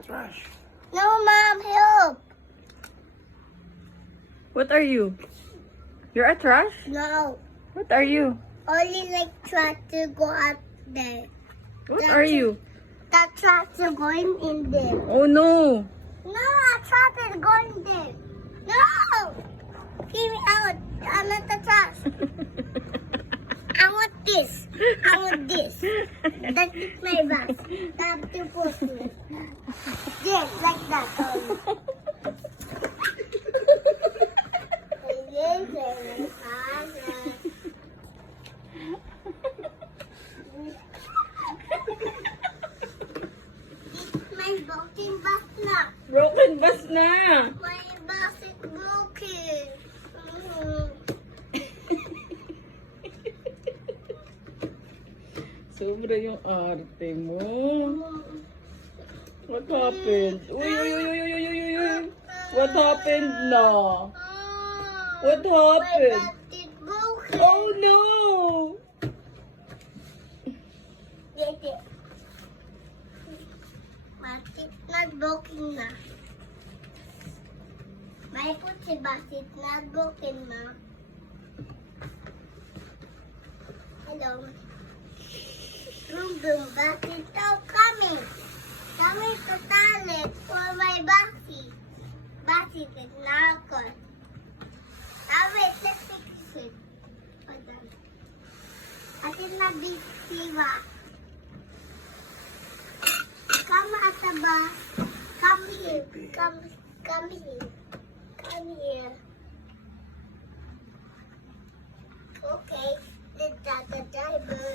Trash. No, Mom, help. What are you? You're a trash? No. What are you? Only like try to go out there. What are you? That tractor going in there. Oh no! No, that tractor going there. No! Get me out. I'm not the trash. I want this. I want this. That is my bag. That's the postman. Yes, like that. My broken bus na. Broken bus na! My bus is broken. Sobra yung arte mo. What happened? Uy, uy, uy, uy, uy, uy, uy, uy. What happened na? What My happened? bus is broken. Oh no! Get it. My it's not broken na. My pussy bus is not broken na. Hello. Boom boom bus is still coming. Coming to toilet for my bossy. Bossy is not good. Now wait, let's fix it. Hold on. I did not be Siva. Come at the bus. Come here. Come here. Come here. Okay, let's start the driver.